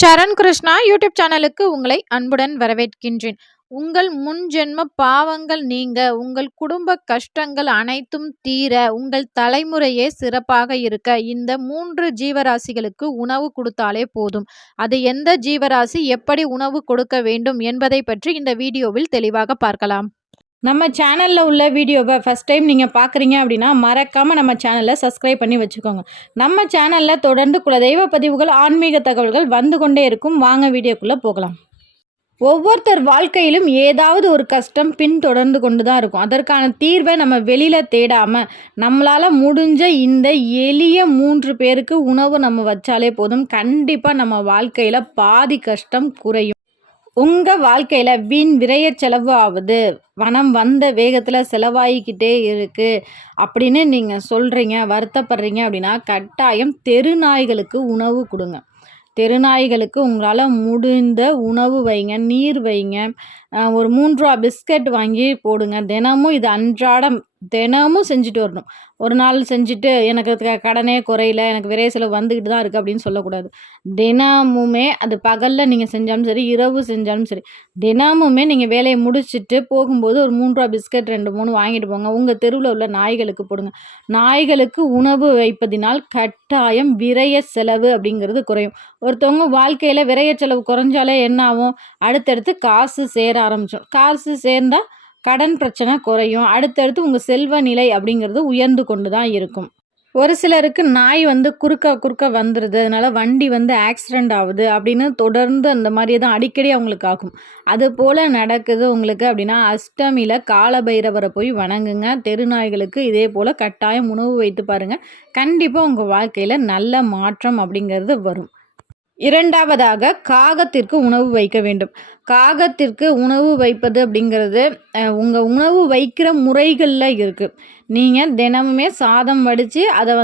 சரண் Krishna YouTube சேனலுக்கு உங்களை அன்புடன் வரவேற்கின்றேன். உங்கள் முன்ஜென்ம பாவங்கள் நீங்க, உங்கள் குடும்ப கஷ்டங்கள் அனைத்தும் தீர, உங்கள் தலைமுறையே சிறப்பாக இருக்க, இந்த 3 ஜீவராசிகளுக்கு உணவு குடுத்தாலே போதும். அது எந்த ஜீவராசி, எப்படி உணவு கொடுக்க வேண்டும் என்பதை பற்றி இந்த வீடியோவில் தெளிவாக பார்க்கலாம். நம்ம சேனல்ல உள்ள வீடியோவை ஃபர்ஸ்ட் டைம் நீங்க பார்க்குறீங்க அப்படின்னா, மறக்காம நம்ம சேனலை சப்ஸ்கிரைப் பண்ணி வச்சுக்கோங்க. நம்ம சேனல்ல தொடர்ந்து குலதெய்வ பதிவுகள், ஆன்மீக தகவல்கள் வந்து கொண்டே இருக்கும். வாங்க வீடியோக்குள்ள போகலாம். ஒவ்வொருத்தர் வாழ்க்கையிலும் ஏதாவது ஒரு கஷ்டம் பின்தொடர்ந்து கொண்டு தான் இருக்கும். அதற்கான தீர்வை நம்ம வெளியில தேடாம, நம்மளால முடிஞ்ச இந்த எளிய 3 பேருக்கு உணவு நம்ம வச்சாலே போதும். கண்டிப்பா நம்ம வாழ்க்கையில பாதி கஷ்டம் குறையும். உங்க வாழ்க்கையில வீண் விரய செலவு ஆகுது, பணம் வந்த வேகத்துல செலவாகிக்கிட்டே இருக்கு அப்படின்னு நீங்க சொல்றீங்க, வருத்தப்படுறீங்க அப்படின்னா, கட்டாயம் தெரு நாய்களுக்கு உணவு கொடுங்க. தெருநாய்களுக்கு உங்களால் முடிந்த உணவு வைங்க, நீர் வைங்க. ஒரு 3 ரூபா பிஸ்கட் வாங்கி போடுங்க. தினமும் இது அன்றாடம் தினமும் செஞ்சுட்டு வரணும். ஒரு நாள் செஞ்சுட்டு எனக்கு கடனே குறையல, எனக்கு விரை செலவு வந்துக்கிட்டு தான் இருக்குது அப்படின்னு சொல்லக்கூடாது. தினமுமே அது பகலில் நீங்கள் செஞ்சாலும் சரி, இரவு செஞ்சாலும் சரி, தினமுமே நீங்கள் வேலையை முடிச்சுட்டு போகும்போது ஒரு 3 ரூபா பிஸ்கட் 2, 3 வாங்கிட்டு போங்க. உங்கள் தெருவில் உள்ள நாய்களுக்கு போடுங்க. நாய்களுக்கு உணவு வைப்பதினால் கட்டாயம் விரய செலவு அப்படிங்கிறது குறையும். ஒருத்தவங்க வாழ்க்கையில் விரய செலவு குறைஞ்சாலே என்ன ஆகும்? அடுத்தடுத்து காசு சேர ஆரம்பிச்சிடும். காசு சேர்ந்தா கடன் பிரச்சனை குறையும். அடுத்தடுத்து உங்கள் செல்வ நிலை அப்படிங்கிறது உயர்ந்து கொண்டு தான் இருக்கும். ஒரு சிலருக்கு நாய் குறுக்க வந்துடுது, அதனால வண்டி ஆக்சிடெண்ட் ஆகுது அப்படின்னு தொடர்ந்து அந்த மாதிரி தான் அடிக்கடி அவங்களுக்கு ஆகும். அது போல் நடக்குது உங்களுக்கு அப்படின்னா, அஷ்டமியில் காலபைரவரை போய் வணங்குங்க. தெருநாய்களுக்கு இதே போல் கட்டாயம் உணவு வைத்து பாருங்கள். கண்டிப்பாக உங்கள் வாழ்க்கையில் நல்ல மாற்றம் அப்படிங்கிறது வரும். இரண்டாவதாக காகத்திற்கு உணவு வைக்க வேண்டும். காகத்திற்கு உணவு வைப்பது அப்படிங்கிறது உங்கள் உணவு வைக்கிற முறைகளில் இருக்குது. நீங்கள் தினமுமே சாதம் வடித்து அதை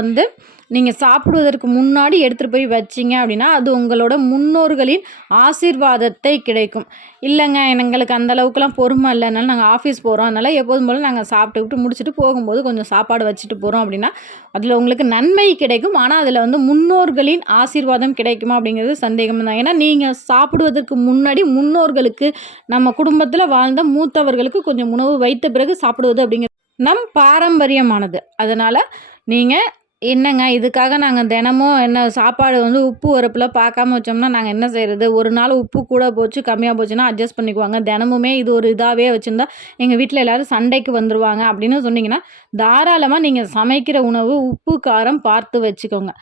நீங்கள் சாப்பிடுவதற்கு முன்னாடி எடுத்துகிட்டு போய் வச்சிங்க அப்படின்னா, அது உங்களோட முன்னோர்களின் ஆசீர்வாதத்தை கிடைக்கும். இல்லைங்க, எங்களுக்கு அந்தளவுக்குலாம் பொறுமை இல்லை, அதனால் நாங்கள் ஆஃபீஸ் போகிறோம், அதனால் எப்போதும் போல் நாங்கள் சாப்பிட்டுக்கிட்டு முடிச்சுட்டு போகும்போது கொஞ்சம் சாப்பாடு வச்சுட்டு போகிறோம் அப்படின்னா, அதில் உங்களுக்கு நன்மை கிடைக்கும். ஆனால் அதில் முன்னோர்களின் ஆசீர்வாதம் கிடைக்குமா அப்படிங்கிறது சந்தேகம் தான். ஏன்னா நீங்கள் சாப்பிடுவதற்கு முன்னாடி முன்னோர்களுக்கு, நம்ம குடும்பத்தில் வாழ்ந்த மூத்தவர்களுக்கு கொஞ்சம் உணவு வைத்த பிறகு சாப்பிடுவது அப்படிங்கிறது நம் பாரம்பரியமானது. அதனால் நீங்கள் என்னங்க இதுக்காக நாங்கள் தினமும் என்ன சாப்பாடு உப்பு உரப்பில் பார்க்காம வச்சோம்னா நாங்கள் என்ன செய்கிறது? ஒரு நாள் உப்பு கூட போச்சு, கம்மியாக போச்சுன்னா அட்ஜஸ்ட் பண்ணிக்குவாங்க. தினமுமே இது ஒரு இதாகவே வச்சுருந்தா எங்கள் வீட்டில் எல்லோரும் சண்டைக்கு வந்துடுவாங்க அப்படின்னு சொன்னிங்கன்னா, தாராளமாக நீங்கள் சமைக்கிற உணவு உப்பு காரம் பார்த்து வச்சுக்கோங்க.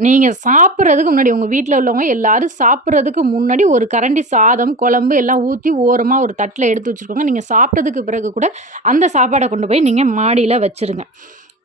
நீங்கள் சாப்பிட்றதுக்கு முன்னாடி உங்கள் வீட்டில் உள்ளவங்க எல்லோரும் சாப்பிட்றதுக்கு முன்னாடி ஒரு கரண்டி சாதம், குழம்பு எல்லாம் ஊற்றி ஓரமாக ஒரு தட்டில் எடுத்து வச்சுருக்கோங்க. நீங்கள் சாப்பிட்டதுக்கு பிறகு கூட அந்த சாப்பாடை கொண்டு போய் நீங்கள் மாடியில் வச்சுருங்க.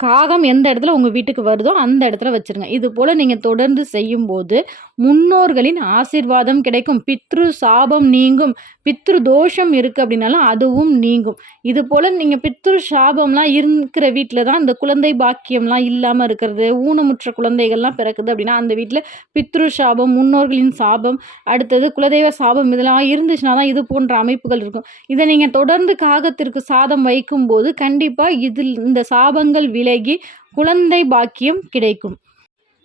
காகம் எந்த இடத்துல உங்கள் வீட்டுக்கு வருதோ அந்த இடத்துல வச்சுருங்க. இது போல் நீங்கள் தொடர்ந்து செய்யும்போது முன்னோர்களின் ஆசீர்வாதம் கிடைக்கும். பித்ரு சாபம் நீங்கும். பித்ரு தோஷம் இருக்குது அப்படின்னாலும் அதுவும் நீங்கும். இது போல் நீங்கள் பித்ரு சாபம்லாம் இருக்கிற வீட்டில் தான் இந்த குழந்தை பாக்கியம்லாம் இல்லாமல் இருக்கிறது, ஊனமுற்ற குழந்தைகள்லாம் பிறக்குது அப்படின்னா அந்த வீட்டில் பித்ரு சாபம், முன்னோர்களின் சாபம், அடுத்தது குலதெய்வ சாபம் இதெல்லாம் இருந்துச்சுன்னா தான் இது போன்ற அமைப்புகள் இருக்கும். இதை நீங்கள் தொடர்ந்து காகத்திற்கு சாதம் வைக்கும்போது கண்டிப்பாக இதில் இந்த சாபங்கள் விலகி குழந்தை பாக்கியம் கிடைக்கும்.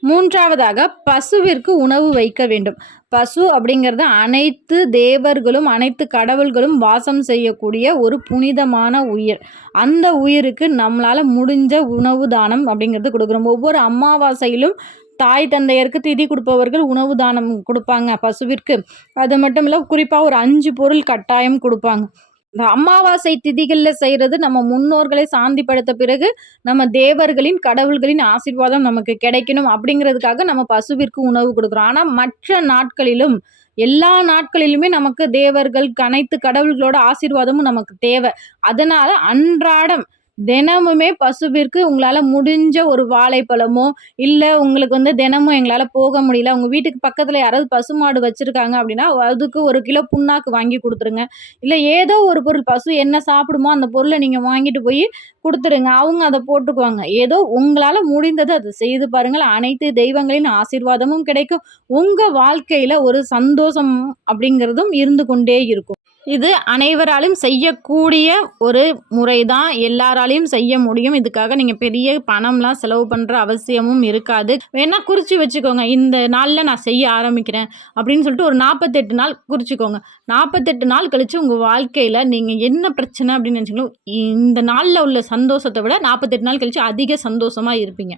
மூன்றாவதாக பசுவிற்கு உணவு வைக்க வேண்டும். பசு அப்படிங்கிறது அனைத்து தேவர்களும் அனைத்து கடவுள்களும் வாசம் செய்யக்கூடிய ஒரு புனிதமான உயிர். அந்த உயிருக்கு நம்மளால் முடிஞ்ச உணவு தானம் அப்படிங்கிறது கொடுக்குறோம். ஒவ்வொரு அமாவாசையிலும் தாய் தந்தையருக்கு திதி கொடுப்பவர்கள் உணவு தானம் கொடுப்பாங்க பசுவிற்கு. அது மட்டும் இல்லை, குறிப்பாக ஒரு 5 பொருள் கட்டாயம் கொடுப்பாங்க. இந்த அமாவாசை திதிகளில் செய்கிறது நம்ம முன்னோர்களை சாந்திப்படுத்த பிறகு நம்ம தேவர்களின் கடவுள்களின் ஆசீர்வாதம் நமக்கு கிடைக்கணும் அப்படிங்கிறதுக்காக நம்ம பசுவிற்கு உணவு கொடுக்குறோம். ஆனால் மற்ற நாட்களிலும் எல்லா நாட்களிலுமே நமக்கு தேவர்கள் அனைத்து கடவுள்களோட ஆசீர்வாதமும் நமக்கு தேவை. அதனால அன்றாடம் தினமுமே பசுவிற்கு உங்களால் முடிஞ்ச ஒரு வாழைப்பழமோ, இல்லை உங்களுக்கு தினமும் எங்களால் போக முடியல, உங்கள் வீட்டுக்கு பக்கத்தில் யாராவது பசுமாடு வச்சுருக்காங்க அப்படின்னா அதுக்கு 1 கிலோ புண்ணாக்கு வாங்கி கொடுத்துருங்க. இல்லை ஏதோ ஒரு பொருள், பசு என்ன சாப்பிடுமோ அந்த பொருளை நீங்கள் வாங்கிட்டு போய் குடுத்துருங்க. அவங்க அத போட்டுக்குவாங்க. ஏதோ உங்களால முடிந்தத அது செய்து பாருங்கள். அனைத்து தெய்வங்களின் ஆசீர்வாதமும் கிடைக்கும். உங்க வாழ்க்கையில ஒரு சந்தோஷம் அப்படிங்கிறதும் இருந்து கொண்டே இருக்கும். இது அனைவராலும் செய்யக்கூடிய ஒரு முறை தான். எல்லாராலயும் செய்ய முடியும். இதுக்காக நீங்க பெரிய பணம்லாம் செலவு பண்ற அவசியமும் இருக்காது. வேணா குறிச்சு வச்சுக்கோங்க. இந்த நாள்ல நான் செய்ய ஆரம்பிக்கிறேன் அப்படின்னு சொல்லிட்டு ஒரு 48 நாள் குறிச்சுக்கோங்க. 48 நாள் கழிச்சு உங்க வாழ்க்கையில நீங்க என்ன பிரச்சனை அப்படின்னு நினைச்சீங்களோ, இந்த நாள்ல உள்ள சந்தோஷத்த விட 48 நாள் கழிச்சு அதிக சந்தோஷமா இருப்பீங்க.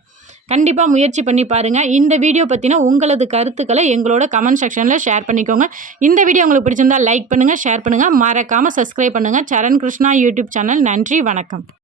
கண்டிப்பா முயற்சி பண்ணி பாருங்க. இந்த வீடியோ பத்தின உங்களது கருத்துக்களை எங்களோட கமெண்ட் செக்ஷன்ல ஷேர் பண்ணிக்கோங்க. இந்த வீடியோ உங்களுக்கு பிடிச்சிருந்தா லைக் பண்ணுங்க, ஷேர் பண்ணுங்க. மறக்காம சப்ஸ்கிரைப் பண்ணுங்க. சரண் கிருஷ்ணா யூடியூப் சேனல். நன்றி, வணக்கம்.